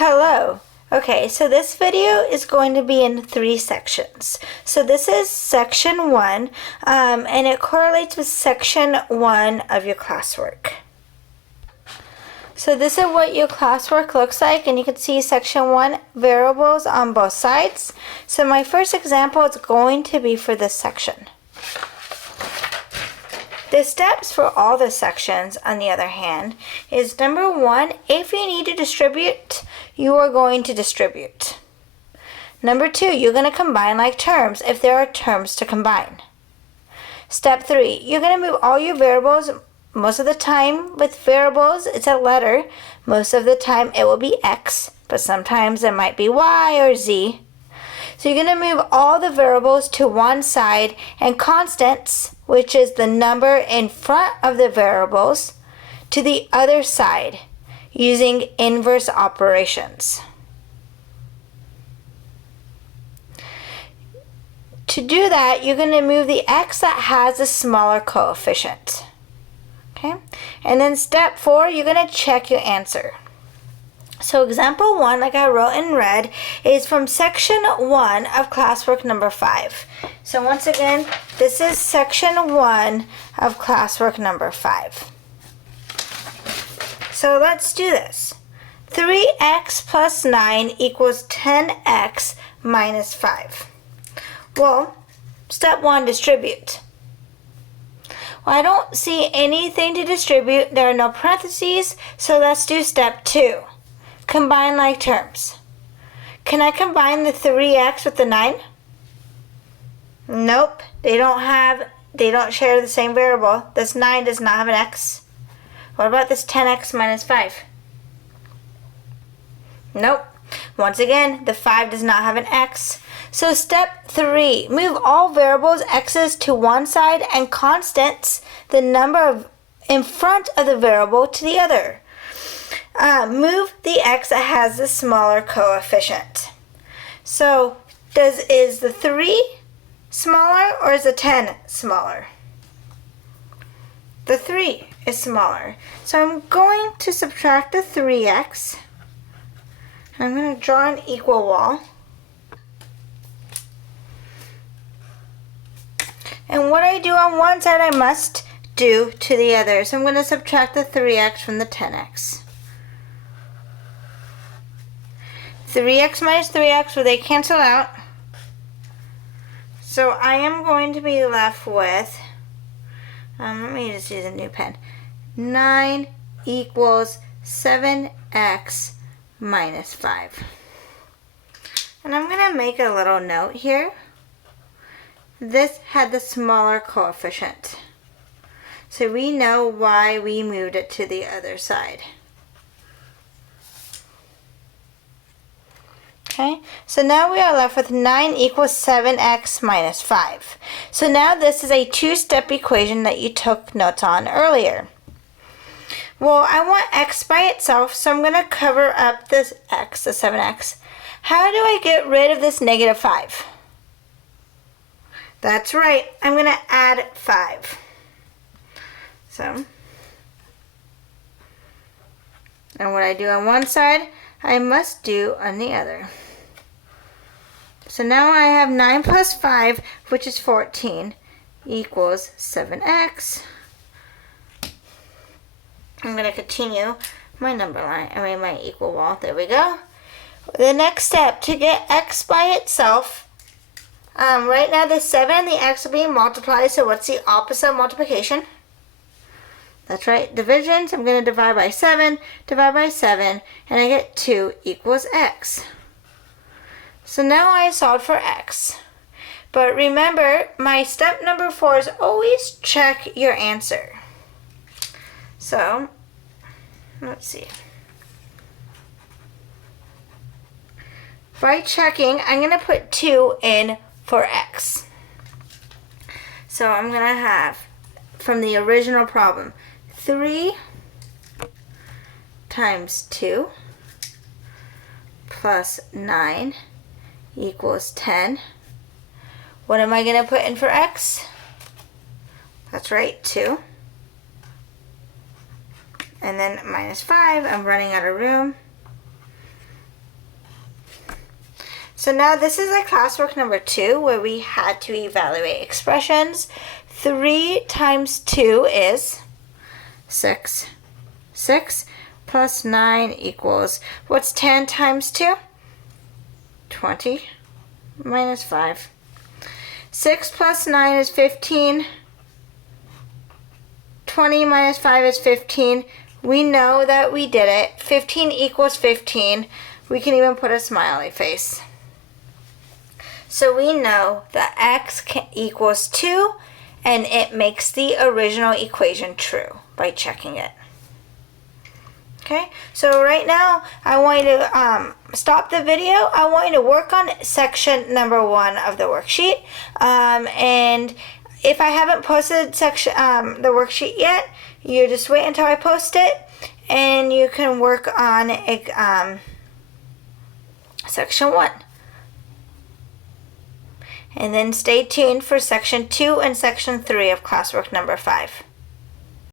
Hello. Okay, so this video is going to be in 3 sections. So this is section 1, and it correlates with section 1 of your classwork. So this is what your classwork looks like, and you can see section 1 variables on both sides. So my first example is going to be for this section. The steps for all the sections, on the other hand, is number 1, if you need to distribute, you are going to distribute. Number 2, you're going to combine like terms if there are terms to combine. Step 3, you're going to move all your variables. Most of the time with variables, it's a letter. Most of the time it will be X, but sometimes it might be Y or Z. So you're going to move all the variables to one side and constants, which is the number in front of the variables, to the other side using inverse operations. To do that, you're going to move the X that has a smaller coefficient. Okay? And then step 4, you're going to check your answer. So example 1, like I wrote in red, is from section 1 of classwork number 5. So once again, this is section 1 of classwork number 5. So let's do this. 3x plus 9 equals 10x minus 5. Well, step 1, distribute. Well, I don't see anything to distribute. There are no parentheses, so let's do step 2. Combine like terms. Can I combine the 3x with the 9? Nope. They don't share the same variable. This 9 does not have an x. What about this 10x minus 5? Nope. Once again, the 5 does not have an x. So step 3, move all variables x's to one side and constants, the number in front of the variable, to the other. Move the x that has the smaller coefficient. So is the 3 smaller or is the 10 smaller? The 3 is smaller. So I'm going to subtract the 3x. I'm going to draw an equal wall. And what I do on one side, I must do to the other. So I'm going to subtract the 3x from the 10x. 3x minus 3x, well, they cancel out. So I am going to be left with, let me just use a new pen. 9 equals 7x minus 5. And I'm going to make a little note here. This had the smaller coefficient. So we know why we moved it to the other side. Okay, so now we are left with 9 equals 7x minus 5. So now this is a two-step equation that you took notes on earlier. Well, I want x by itself, so I'm going to cover up this x, the 7x. How do I get rid of this negative 5? That's right, I'm going to add 5. So, and what I do on one side, I must do on the other. So now I have 9 plus 5, which is 14, equals 7x. I'm going to continue my number line, my equal wall. There we go. The next step, to get x by itself, right now the 7 and the x are being multiplied, so what's the opposite of multiplication? That's right, division. So I'm going to divide by 7, and I get 2 equals x. So now I solved for x. But remember, my step number 4 is always check your answer. So, let's see. By checking, I'm going to put 2 in for x. So I'm going to have, from the original problem, 3 times 2 plus 9 equals 10. What am I going to put in for x? That's right, 2. And then minus 5, I'm running out of room. So now this is our classwork number 2 where we had to evaluate expressions. 3 times 2 is 6. 6 plus 9 equals, what's 10 times 2? 20 minus 5. 6 plus 9 is 15. 20 minus 5 is 15. We know that we did it. 15 equals 15. We can even put a smiley face. So we know that x equals 2, and it makes the original equation true by checking it. Okay, so right now I want you to stop the video. I want you to work on section number 1 of the worksheet. And if I haven't posted the worksheet yet, you just wait until I post it, and you can work on section 1. And then stay tuned for section 2 and section 3 of classwork number 5.